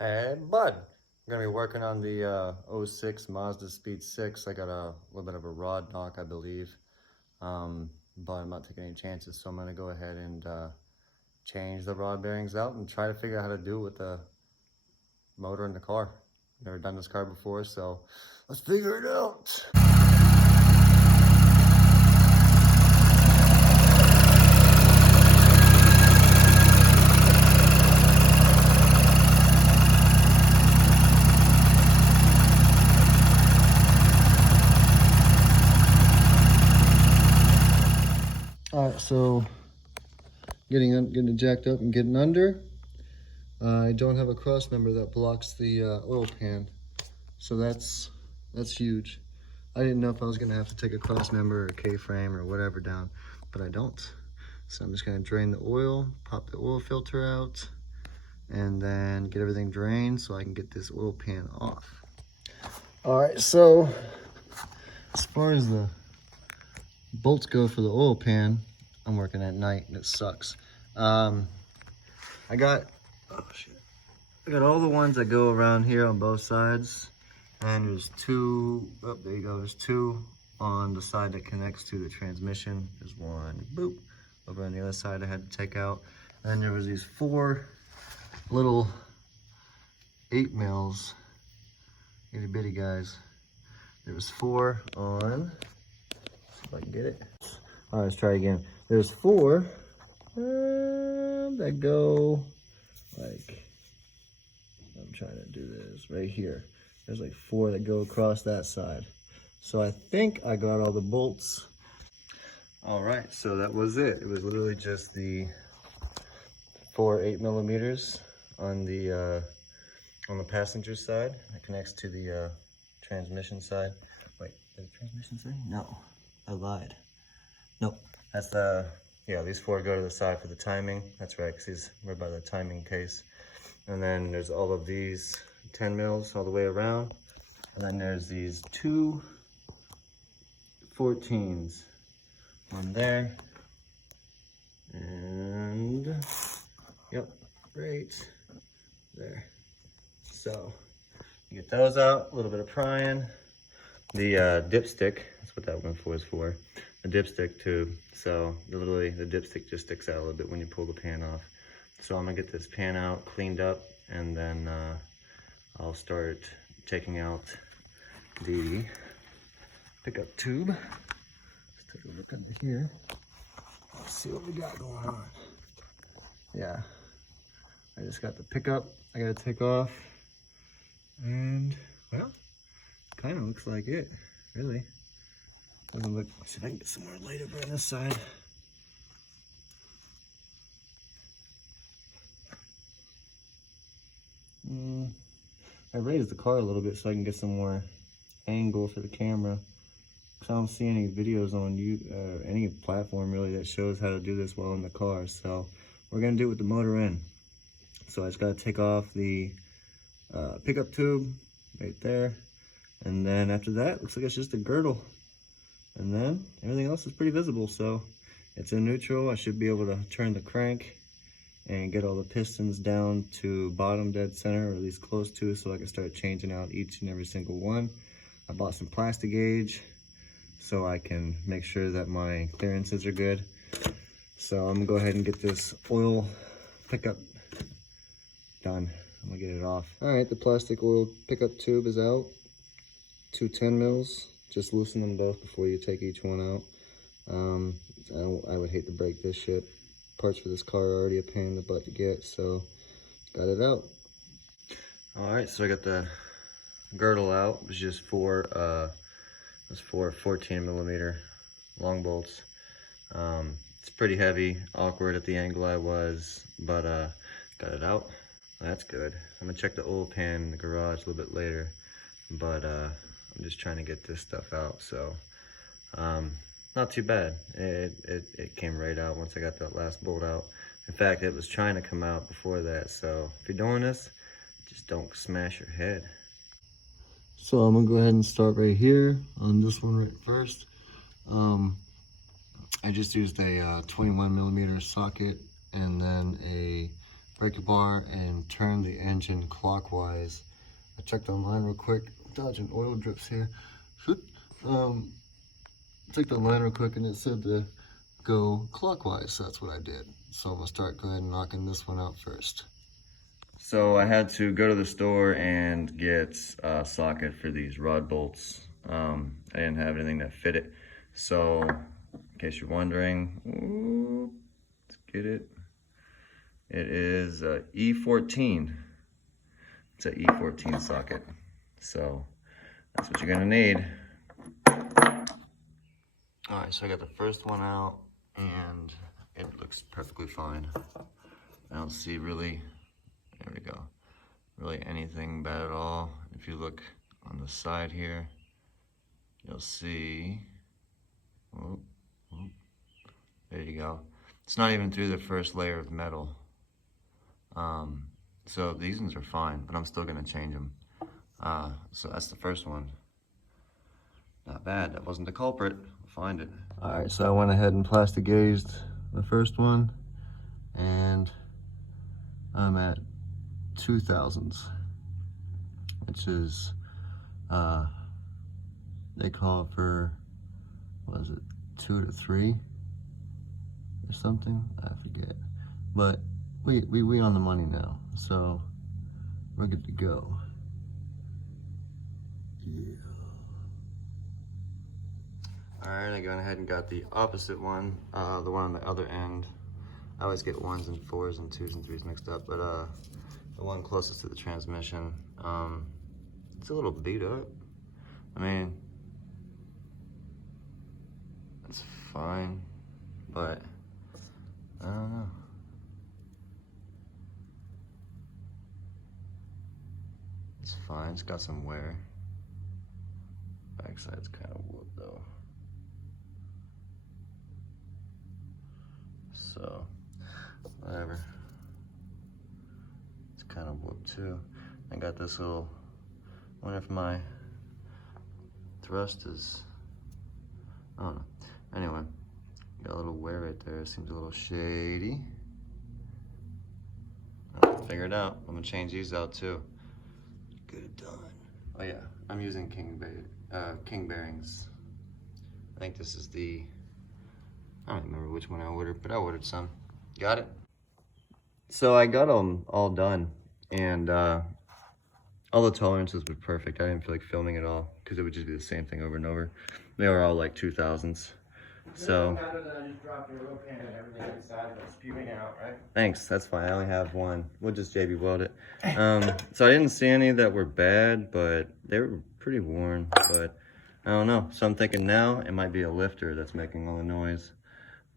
And Bud, I'm gonna be working on the '06 Mazdaspeed 6. I got a little bit of a rod knock, I believe, but I'm not taking any chances, so I'm gonna go ahead and change the rod bearings out and try to figure out how to do it with the motor in the car. Never done this car before, so let's figure it out. All right, so getting it jacked up and getting under. I don't have a cross member that blocks the oil pan, so that's huge. I didn't know if I was gonna have to take a cross member or a K-frame or whatever down, but I don't. So I'm just gonna drain the oil, pop the oil filter out, and then get everything drained so I can get this oil pan off. All right, so as far as the bolts go for the oil pan, I'm working at night and it sucks. I got all the ones that go around here on both sides, and there's two, oh, there you go, there's two on the side that connects to the transmission. There's one, boop, over on the other side I had to take out. And then there was these four little 8mm, itty bitty guys. There was four on, see if I can get it. All right, let's try again. There's four that go like, I'm trying to do this right here. There's like four that go across that side. So I think I got all the bolts. All right, so that was it. It was literally just the four 8mm on the passenger side that connects to the transmission side. Wait, is the transmission side? No, I lied. Nope, that's the, yeah, these four go to the side for the timing. That's right, because we're by the timing case. And then there's all of these 10mm all the way around. And then there's these two 14s on there. And, yep, right there. So, you get those out, a little bit of prying. The dipstick, that's what that one is for. The dipstick tube. So, literally, the dipstick just sticks out a little bit when you pull the pan off. So I'm gonna get this pan out, cleaned up, and then I'll start taking out the pickup tube. Let's take a look under here. Let's see what we got going on. Yeah, I just got the pickup I gotta take off. And, well, kind of looks like it, really. Doesn't look, let's see if I can get some more light over on this side. I raised the car a little bit so I can get some more angle for the camera, because I don't see any videos on any platform really that shows how to do this while in the car. So we're gonna do it with the motor in. So I just gotta take off the pickup tube right there, and then after that, looks like it's just a girdle, and then everything else is pretty visible. So it's in neutral. I should be able to turn the crank and get all the pistons down to bottom dead center, or at least close to, so I can start changing out each and every single one. I bought some plastic gauge so I can make sure that my clearances are good. So I'm gonna go ahead and get this oil pickup done. I'm gonna get it off. All right, the plastic oil pickup tube is out. Two 10mm, just loosen them both before you take each one out. I would hate to break this shit. Parts for this car are already a pain in the butt to get, so got it out. All right, so I got the girdle out. It was just four 14mm long bolts. It's pretty heavy, awkward at the angle I was, but got it out. That's good. I'm gonna check the oil pan in the garage a little bit later, but I'm just trying to get this stuff out. So not too bad. It came right out once I got that last bolt out. In fact, it was trying to come out before that. So if you're doing this, just don't smash your head. So I'm gonna go ahead and start right here on this one right first. I just used a 21mm socket and then a breaker bar and turn the engine clockwise. I checked online real quick, dodging oil drips here. Checked online real quick and it said to go clockwise, so that's what I did. So I'm gonna go ahead and knocking this one out first. So I had to go to the store and get a socket for these rod bolts. I didn't have anything that fit it. So in case you're wondering, let's get it. It is a E14. It's an E14 socket. So that's what you're gonna need. All right, so I got the first one out and it looks perfectly fine. I don't see really, there we go, really anything bad at all. If you look on the side here, you'll see, there you go. It's not even through the first layer of metal. So these ones are fine, but I'm still gonna change them. So that's the first one. Not bad, that wasn't the culprit. We'll find it. All right, so I went ahead and plastic gauzed the first one, and I'm at 2,000s, which is, they call it for, what is it, 2 to 3 or something? I forget. But we on the money now, so we're good to go. Yeah. All right, I went ahead and got the opposite one, the one on the other end. I always get 1s and 4s and 2s and 3s mixed up, but the one closest to the transmission, it's a little beat up. I mean, it's fine, but I don't know. It's fine, it's got some wear. Backside's kind of whooped though. So, whatever. It's kind of whooped too. I got this little, I wonder if my thrust is, I don't know. Anyway, got a little wear right there. Seems a little shady. I'll figure it out. I'm gonna change these out too. Get it done. Oh yeah, I'm using King bearings. I think this is the, I don't remember which one I ordered, but I ordered some. Got it? So I got them all done, and all the tolerances were perfect. I didn't feel like filming at all because it would just be the same thing over and over. They were all like 2,000s. So. Thanks, that's fine. I only have one. We'll just JB weld it. So I didn't see any that were bad, but they were pretty worn. But I don't know. So I'm thinking now it might be a lifter that's making all the noise.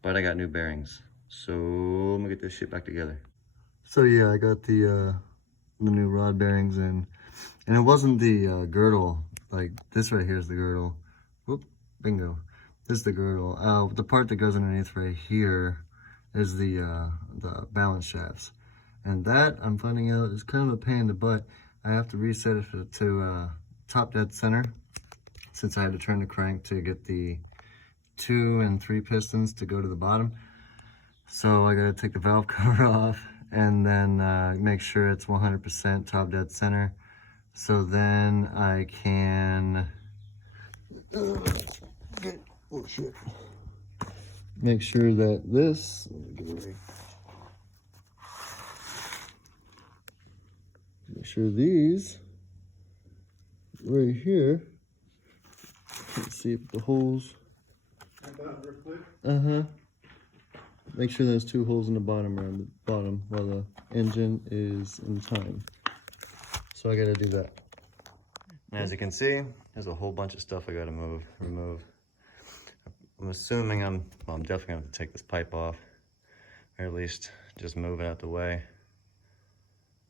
But I got new bearings, so let me get this shit back together. So yeah, I got the new rod bearings in, and it wasn't the girdle. Like this right here is the girdle. Whoop, bingo. This is the girdle. The part that goes underneath right here is the balance shafts, and that I'm finding out is kind of a pain in the butt. I have to reset it to top dead center, since I had to turn the crank to get the 2 and 3 pistons to go to the bottom. So I gotta take the valve cover off and then make sure it's 100% top dead center. So then I can oh shit. Make sure that this, make sure these right here, let's see if the holes, make sure there's 2 holes in the bottom around the bottom while the engine is in time. So I gotta do that. And as you can see, there's a whole bunch of stuff I gotta remove. I'm assuming I'm definitely gonna have to take this pipe off, or at least just move it out the way.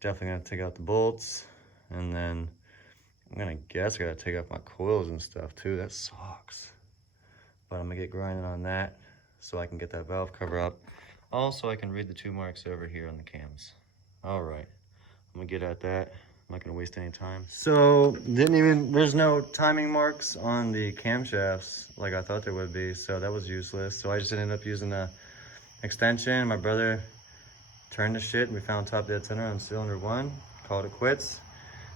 Definitely gonna take out the bolts, and then I'm gonna guess I gotta take out my coils and stuff too. That sucks. But I'm gonna get grinding on that so I can get that valve cover up. Also, I can read the 2 marks over here on the cams. All right, I'm gonna get at that. I'm not gonna waste any time. So, there's no timing marks on the camshafts like I thought there would be, so that was useless. So I just ended up using the extension. My brother turned the shit, and we found top dead center on cylinder 1. Called it quits.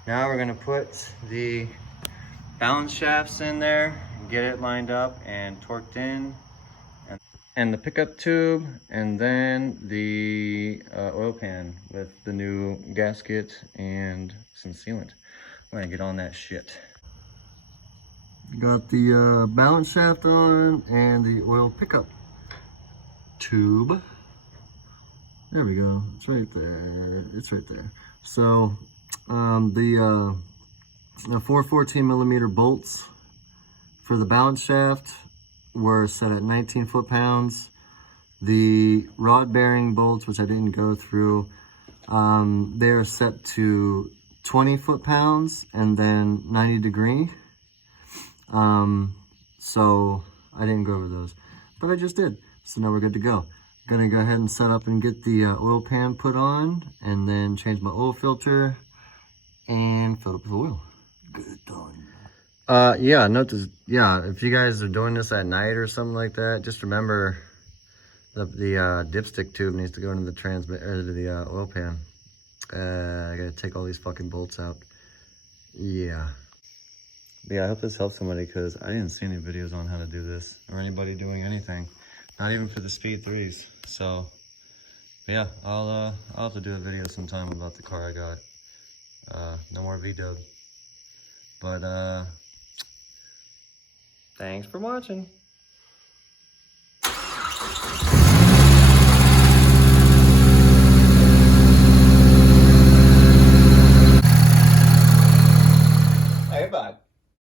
Now we're gonna put the balance shafts in there, get it lined up and torqued in, and the pickup tube, and then the oil pan with the new gasket and some sealant. I'm gonna get on that shit. Got the balance shaft on and the oil pickup tube. There we go. It's right there. It's right there. So the 4 14mm bolts for the balance shaft were set at 19 foot-pounds. The rod bearing bolts, which I didn't go through, they're set to 20 foot-pounds and then 90 degree. So I didn't go over those, but I just did. So now we're good to go. Gonna go ahead and set up and get the oil pan put on, and then change my oil filter and fill it with oil. Good done. Yeah, note this. Yeah, if you guys are doing this at night or something like that, just remember the dipstick tube needs to go into the transmit or the oil pan. I gotta take all these fucking bolts out. Yeah. Yeah, I hope this helps somebody, because I didn't see any videos on how to do this, or anybody doing anything, not even for the Speed 3s. So yeah, I'll have to do a video sometime about the car I got. No more V-dub. But thanks for watching.